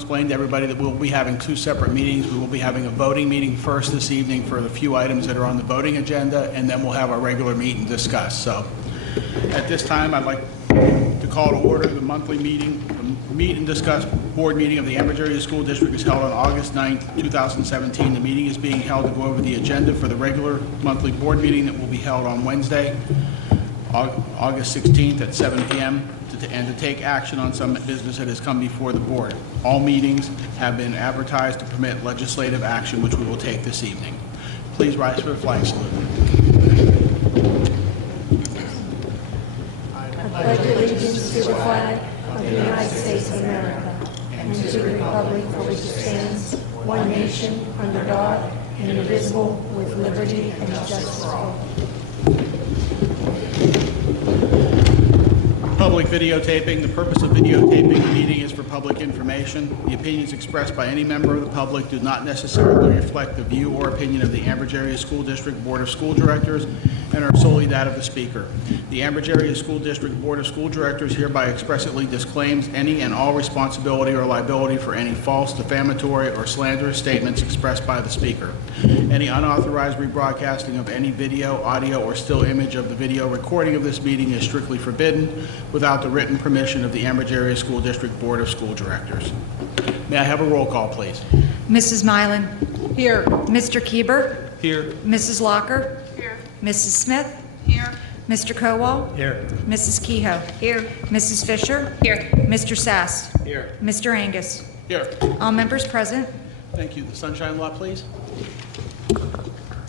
explain to everybody that we'll be having two separate meetings. We will be having a voting meeting first this evening for the few items that are on the voting agenda, and then we'll have our regular meet and discuss. So at this time, I'd like to call to order the monthly meeting, the meet and discuss board meeting of the Ambridge Area School District is held on August 9th, 2017. The meeting is being held to go over the agenda for the regular monthly board meeting that will be held on Wednesday, August 16th at 7 p.m. and to take action on some business that has come before the board. All meetings have been advertised to permit legislative action, which we will take this evening. Please rise for the flag salute. I pledge allegiance to the flag of the United States of America and to the republic for which it stands, one nation, under God, indivisible, with liberty and justice for all. Public videotaping. The purpose of videotaping the meeting is for public information. The opinions expressed by any member of the public do not necessarily reflect the view or opinion of the Ambridge Area School District Board of School Directors and are solely that of the speaker. The Ambridge Area School District Board of School Directors hereby expressly disclaims any and all responsibility or liability for any false, defamatory, or slanderous statements expressed by the speaker. Any unauthorized rebroadcasting of any video, audio, or still image of the video recording of this meeting is strictly forbidden without the written permission of the Ambridge Area School District Board of School Directors. May I have a roll call, please? Mrs. Mylan. Here. Mr. Kieber. Here. Mrs. Locker. Here. Mrs. Smith. Here. Mr. Kowal. Here. Mrs. Kehoe. Here. Mrs. Fisher. Here. Mr. Sass. Here. Mr. Angus. Here. All members present. Thank you. The Sunshine Law, please.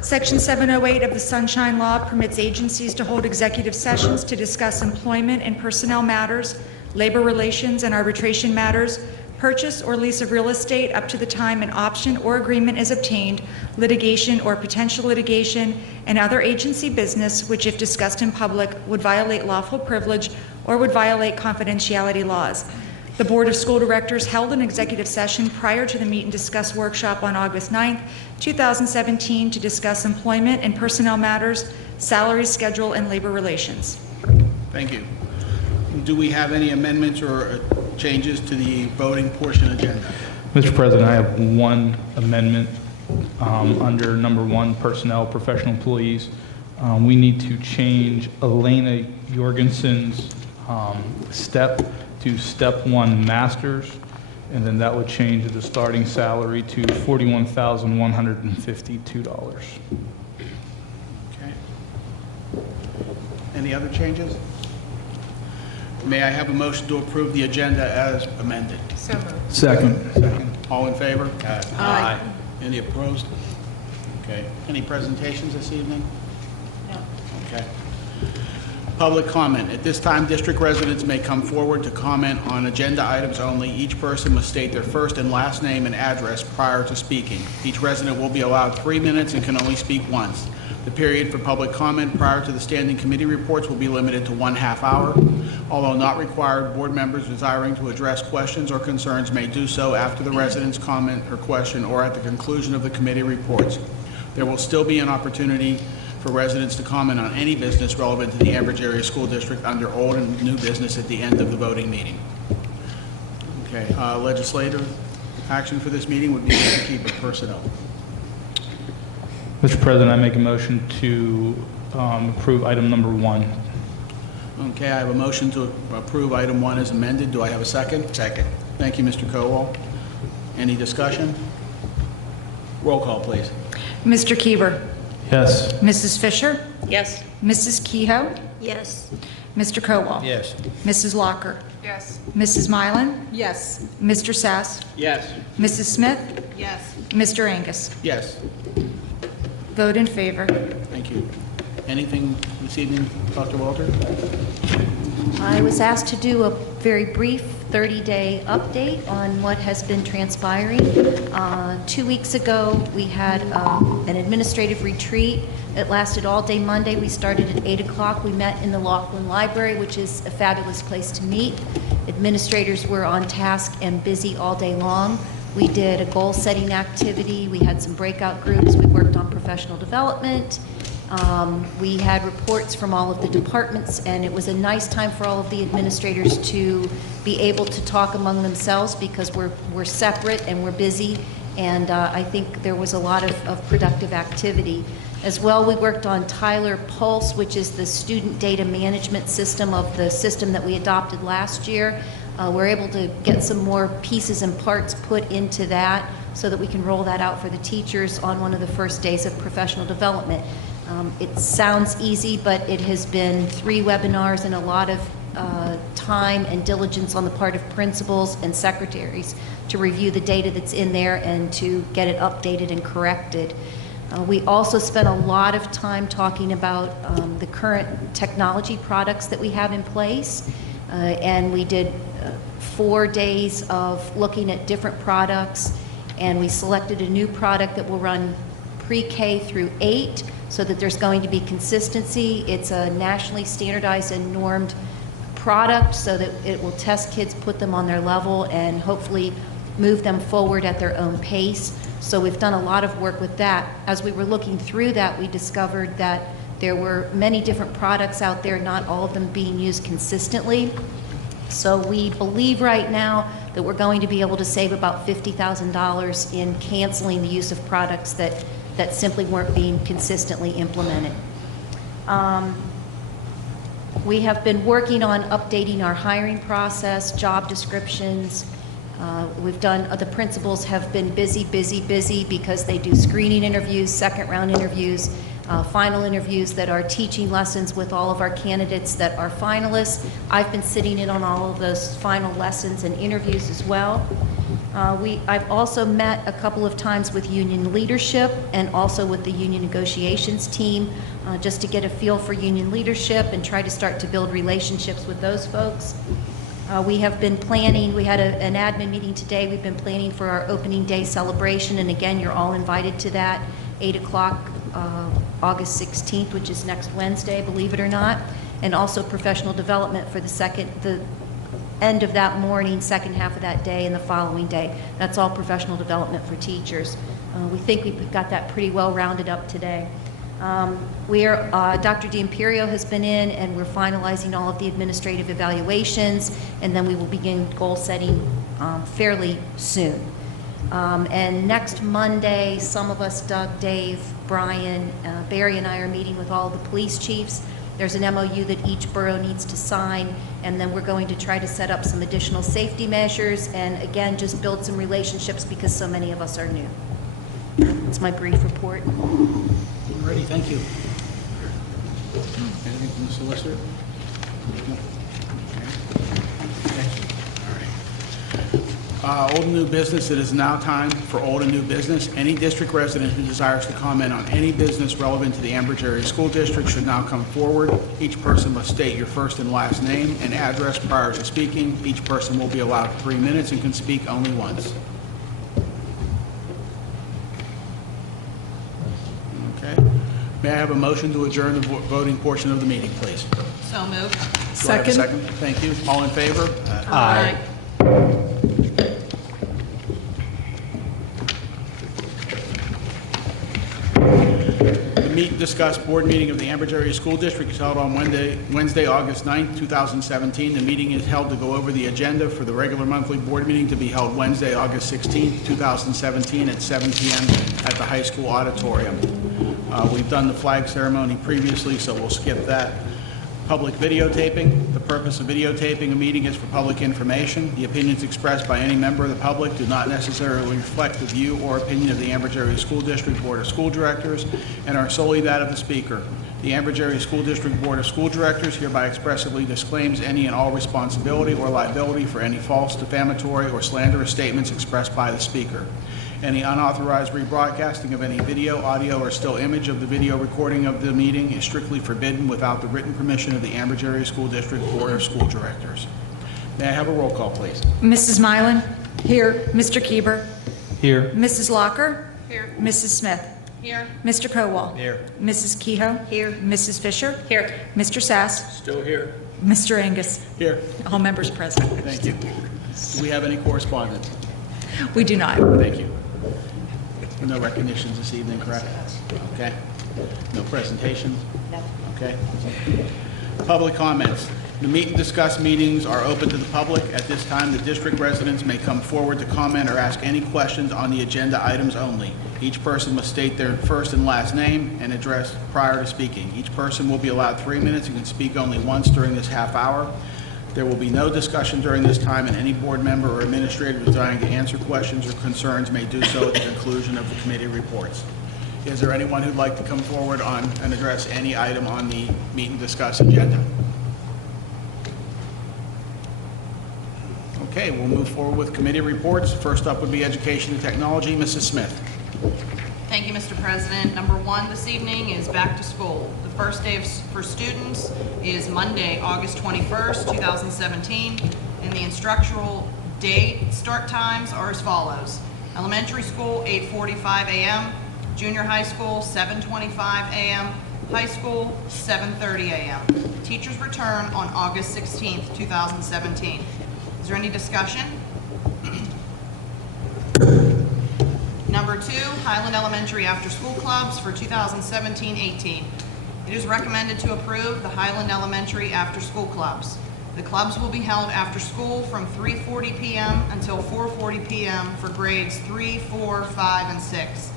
Section 708 of the Sunshine Law permits agencies to hold executive sessions to discuss employment and personnel matters, labor relations and arbitration matters, purchase or lease of real estate up to the time an option or agreement is obtained, litigation or potential litigation, and other agency business which, if discussed in public, would violate lawful privilege or would violate confidentiality laws. The Board of School Directors held an executive session prior to the Meet and Discuss workshop on August 9th, 2017 to discuss employment and personnel matters, salary schedule, and labor relations. Thank you. Do we have any amendments or changes to the voting portion agenda? Mr. President, I have one amendment under number 1, personnel, professional employees. We need to change Elena Jorgensen's step to step 1 masters, and then that would change the starting salary to $41,152. Okay. Any other changes? May I have a motion to approve the agenda as amended? So moved. Second. Second. All in favor? Aye. Any opposed? Okay. Any presentations this evening? No. Okay. Public comment. At this time, district residents may come forward to comment on agenda items only. Each person must state their first and last name and address prior to speaking. Each resident will be allowed 3 minutes and can only speak once. The period for public comment prior to the standing committee reports will be limited to 1/2 hour. Although not required, board members desiring to address questions or concerns may do so after the resident's comment or question or at the conclusion of the committee reports. There will still be an opportunity for residents to comment on any business relevant to the Ambridge Area School District under old and new business at the end of the voting meeting. Okay, legislative action for this meeting would be to keep it personnel. Mr. President, I make a motion to approve item number 1. Okay, I have a motion to approve item 1 as amended. Do I have a second? Second. Thank you, Mr. Kowal. Any discussion? Roll call, please. Mr. Kieber. Yes. Mrs. Fisher. Yes. Mrs. Kehoe. Yes. Mr. Kowal. Yes. Mrs. Locker. Yes. Mrs. Mylan. Yes. Mr. Sass. Yes. Mrs. Smith. Yes. Mr. Angus. Yes. Vote in favor. Thank you. Anything this evening, Dr. Walter? I was asked to do a very brief 30-day update on what has been transpiring. 2 weeks ago, we had an administrative retreat. It lasted all day Monday. We started at 8 o'clock. We met in the Laughlin Library, which is a fabulous place to meet. Administrators were on task and busy all day long. We did a goal-setting activity. We had some breakout groups. We worked on professional development. We had reports from all of the departments, and it was a nice time for all of the administrators to be able to talk among themselves because we're separate and we're busy, and I think there was a lot of productive activity. As well, we worked on Tyler Pulse, which is the student data management system of the system that we adopted last year. We're able to get some more pieces and parts put into that so that we can roll that out for the teachers on one of the first days of professional development. It sounds easy, but it has been 3 webinars and a lot of time and diligence on the part of principals and secretaries to review the data that's in there and to get it updated and corrected. We also spent a lot of time talking about the current technology products that we have in place, and we did 4 days of looking at different products, and we selected a new product that will run pre-K through 8 so that there's going to be consistency. It's a nationally standardized and normed product so that it will test kids, put them on their level, and hopefully move them forward at their own pace. So we've done a lot of work with that. As we were looking through that, we discovered that there were many different products out there, not all of them being used consistently. So we believe right now that we're going to be able to save about $50,000 in canceling the use of products that simply weren't being consistently implemented. We have been working on updating our hiring process, job descriptions. The principals have been busy because they do screening interviews, second round interviews, final interviews that are teaching lessons with all of our candidates that are finalists. I've been sitting in on all of those final lessons and interviews as well. I've also met a couple of times with union leadership and also with the union negotiations team just to get a feel for union leadership and try to start to build relationships with those folks. We have been planning, we had an admin meeting today, we've been planning for our opening day celebration, and again, you're all invited to that, 8 o'clock, August 16th, which is next Wednesday, believe it or not, and also professional development for the end of that morning, second half of that day, and the following day. That's all professional development for teachers. We think we've got that pretty well rounded up today. Dr. D'Imperio has been in, and we're finalizing all of the administrative evaluations, and then we will begin goal setting fairly soon. And next Monday, some of us, Doug, Dave, Brian, Barry, and I are meeting with all of the police chiefs. There's an MOU that each borough needs to sign, and then we're going to try to set up some additional safety measures and, again, just build some relationships because so many of us are new. That's my brief report. Alrighty, thank you. Anything from the solicitor? No. Okay. All right. Old and new business. It is now time for old and new business. Any district resident who desires to comment on any business relevant to the Ambridge Area School District should now come forward. Each person must state your first and last name and address prior to speaking. Each person will be allowed 3 minutes and can speak only once. Okay. May I have a motion to adjourn the voting portion of the meeting, please? So moved. Do I have a second? Thank you. All in favor? Aye. The Meet and Discuss Board meeting of the Ambridge Area School District is held on Wednesday, August 9th, 2017. The meeting is held to go over the agenda for the regular monthly board meeting to be held Wednesday, August 16th, 2017 at 7 p.m. at the high school auditorium. We've done the flag ceremony previously, so we'll skip that. Public videotaping. The purpose of videotaping a meeting is for public information. The opinions expressed by any member of the public do not necessarily reflect the view or opinion of the Ambridge Area School District Board of School Directors and are solely that of the speaker. The Ambridge Area School District Board of School Directors hereby expressly disclaims any and all responsibility or liability for any false, defamatory, or slanderous statements expressed by the speaker. Any unauthorized rebroadcasting of any video, audio, or still image of the video recording of the meeting is strictly forbidden without the written permission of the Ambridge Area School District Board of School Directors. May I have a roll call, please? Mrs. Mylan? Here. Mr. Kieber? Here. Mrs. Locker? Here. Mrs. Smith? Here. Mr. Kowal? Here. Mrs. Kehoe? Here. Mrs. Fisher? Here. Mr. Sass? Still here. Mr. Angus? Here. All members present. Thank you. Do we have any correspondence? We do not. Thank you. No recognitions this evening, correct? Okay. No presentations? No. Okay. Public comments. The meet and discuss meetings are open to the public. At this time, the district residents may come forward to comment or ask any questions on the agenda items only. Each person must state their first and last name and address prior to speaking. Each person will be allowed 3 minutes and can speak only once during this half hour. There will be no discussion during this time, and any board member or administrator desiring to answer questions or concerns may do so at the conclusion of the committee reports. Is there anyone who'd like to come forward on and address any item on the meet and discuss agenda? Okay, we'll move forward with committee reports. First up would be Education and Technology. Mrs. Smith. Thank you, Mr. President. Number one this evening is back to school. The first day for students is Monday, August 21st, 2017, and the instructional day start times are as follows. Elementary school, 8:45 a.m., junior high school, 7:25 a.m., high school, 7:30 a.m. Teachers return on August 16th, 2017. Is there any discussion? Number two, Highland Elementary after-school clubs for 2017-18. It is recommended to approve the Highland Elementary after-school clubs. The clubs will be held after school from 3:40 p.m. until 4:40 p.m. for grades 3, 4, 5, and 6.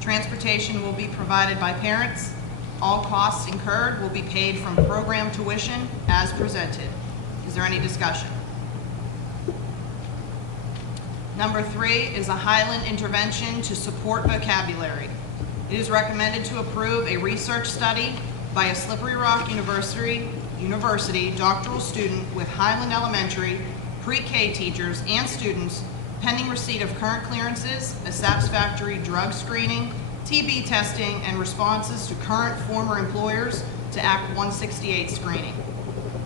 Transportation will be provided by parents. All costs incurred will be paid from program tuition as presented. Is there any discussion? Number three is a Highland intervention to support vocabulary. It is recommended to approve a research study by a Slippery Rock University doctoral student with Highland Elementary pre-K teachers and students pending receipt of current clearances, a satisfactory drug screening, TB testing, and responses to current former employers to Act 168 screening.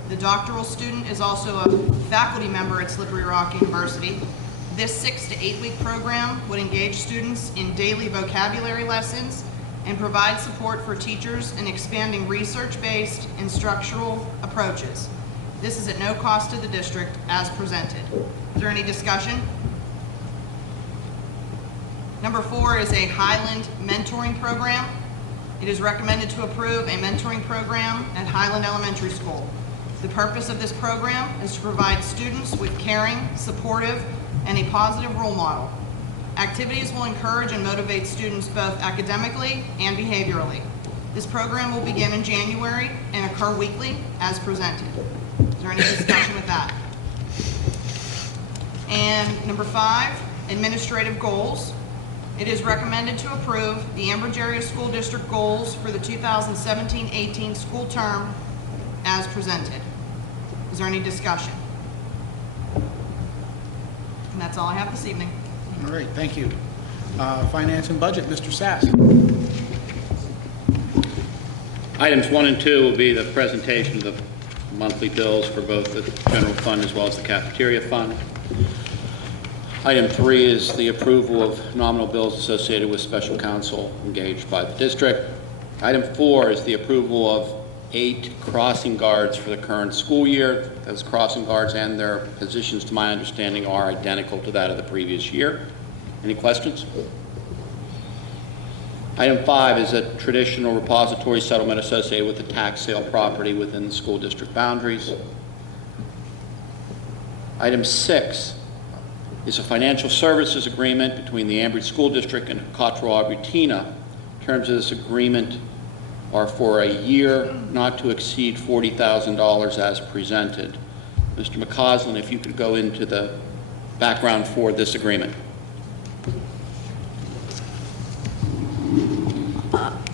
The doctoral student is also a faculty member at Slippery Rock University. This 6 to 8 week program would engage students in daily vocabulary lessons and provide support for teachers in expanding research-based instructional approaches. This is at no cost to the district as presented. Is there any discussion? Number four is a Highland mentoring program. It is recommended to approve a mentoring program at Highland Elementary School. The purpose of this program is to provide students with caring, supportive, and a positive role model. Activities will encourage and motivate students both academically and behaviorally. This program will begin in January and occur weekly as presented. Is there any discussion with that? And number five, administrative goals. It is recommended to approve the Ambridge Area School District goals for the 2017-18 school term as presented. Is there any discussion? And that's all I have this evening. All right, thank you. Finance and Budget, Mr. Sass. Items 1 and 2 will be the presentation of the monthly bills for both the general fund as well as the cafeteria fund. Item 3 is the approval of nominal bills associated with special counsel engaged by the district. Item 4 is the approval of 8 crossing guards for the current school year. Those crossing guards and their positions, to my understanding, are identical to that of the previous year. Any questions? Item 5 is a traditional repository settlement associated with the tax sale property within the school district boundaries. Item 6 is a financial services agreement between the Ambridge School District and Cottrell Arbutina. Terms of this agreement are for a year not to exceed $40,000 as presented. Mr. McCausland, if you could go into the background for this agreement.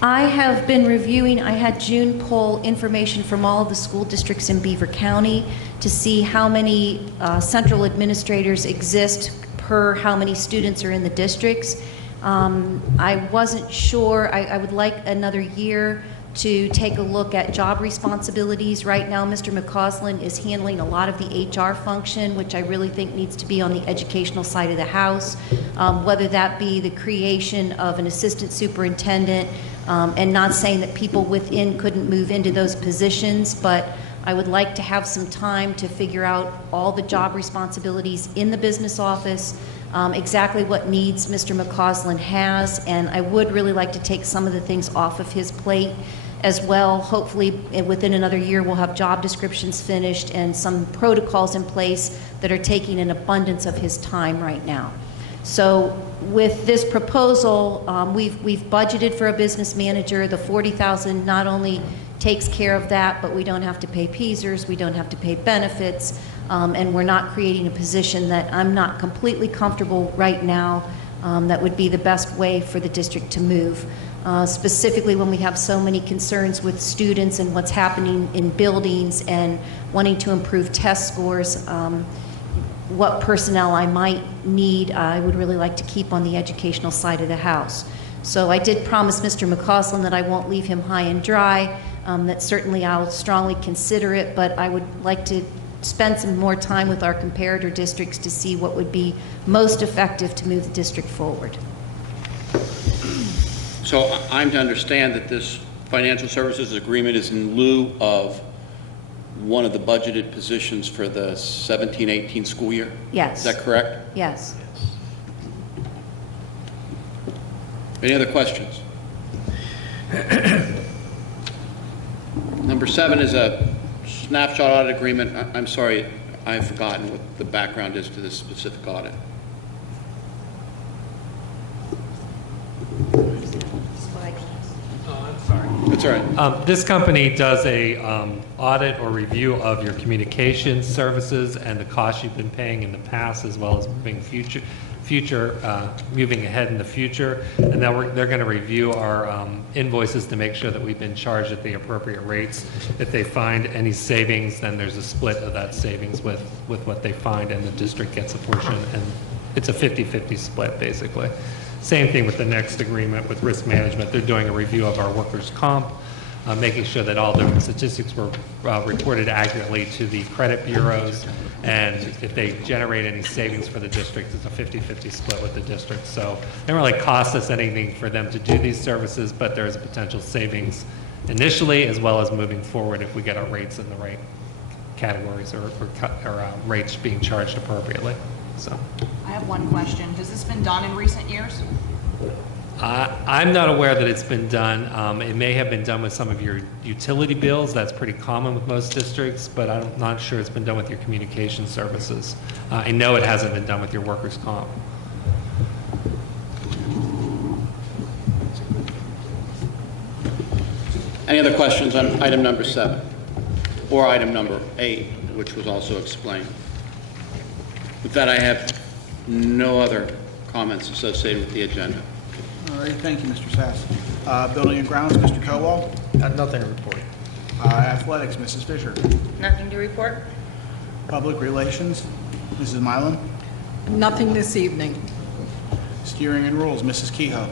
I have been reviewing, I had June pull information from all of the school districts in Beaver County to see how many central administrators exist per how many students are in the districts. I wasn't sure, I would like another year to take a look at job responsibilities. Right now, Mr. McCausland is handling a lot of the HR function, which I really think needs to be on the educational side of the house, whether that be the creation of an assistant superintendent, and not saying that people within couldn't move into those positions, but I would like to have some time to figure out all the job responsibilities in the business office, exactly what needs Mr. McCausland has, and I would really like to take some of the things off of his plate as well. Hopefully, within another year, we'll have job descriptions finished and some protocols in place that are taking an abundance of his time right now. So with this proposal, we've budgeted for a business manager. The $40,000 not only takes care of that, but we don't have to pay PESers, we don't have to pay benefits, and we're not creating a position that I'm not completely comfortable right now that would be the best way for the district to move. Specifically when we have so many concerns with students and what's happening in buildings and wanting to improve test scores, what personnel I might need, I would really like to keep on the educational side of the house. So I did promise Mr. McCausland that I won't leave him high and dry, that certainly I'll strongly consider it, but I would like to spend some more time with our comparator districts to see what would be most effective to move the district forward. So I'm to understand that this financial services agreement is in lieu of one of the budgeted positions for the 17-18 school year? Yes. Is that correct? Yes. Any other questions? Number 7 is a snapshot audit agreement. I'm sorry, I've forgotten what the background is to this specific audit. That's all right. This company does a audit or review of your communications services and the costs you've been paying in the past, as well as moving ahead in the future. And then they're going to review our invoices to make sure that we've been charged at the appropriate rates. If they find any savings, then there's a split of that savings with what they find, and the district gets a portion. And it's a 50-50 split, basically. Same thing with the next agreement with risk management. They're doing a review of our workers' comp, making sure that all the statistics were reported accurately to the credit bureaus, and if they generate any savings for the district, it's a 50-50 split with the district. So it don't really cost us anything for them to do these services, but there is a potential savings initially, as well as moving forward if we get our rates in the right categories or rates being charged appropriately. So I have one question. Has this been done in recent years? I'm not aware that it's been done. It may have been done with some of your utility bills. That's pretty common with most districts, but I'm not sure it's been done with your communication services. I know it hasn't been done with your workers' comp. Any other questions on item number 7 or item number 8, which was also explained? With that, I have no other comments associated with the agenda. All right, thank you, Mr. Sass. Building and Grounds, Mr. Kowal. Nothing to report. Athletics, Mrs. Fisher. Nothing to report? Public Relations, Mrs. Milam. Nothing this evening. Steering and Rules, Mrs. Kehoe.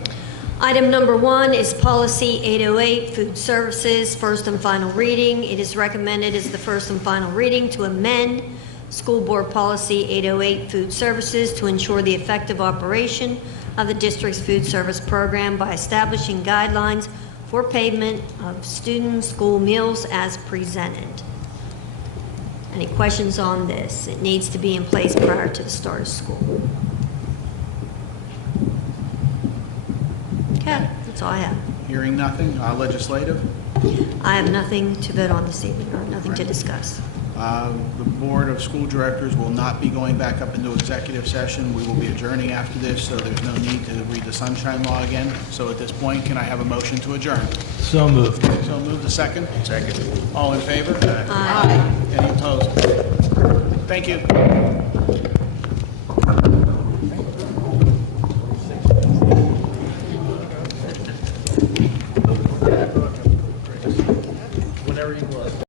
Item number 1 is Policy 808, Food Services, first and final reading. It is recommended as the first and final reading to amend School Board Policy 808, Food Services, to ensure the effective operation of the district's food service program by establishing guidelines for payment of student school meals as presented. Any questions on this? It needs to be in place prior to the start of school. Okay, that's all I have. Hearing nothing. Legislative. I have nothing to vote on this evening, or nothing to discuss. The Board of School Directors will not be going back up into executive session. We will be adjourning after this, so there's no need to read the Sunshine Law again. So at this point, can I have a motion to adjourn? So moved. So moved. A second? Second. All in favor? Aye. Any opposed? Thank you.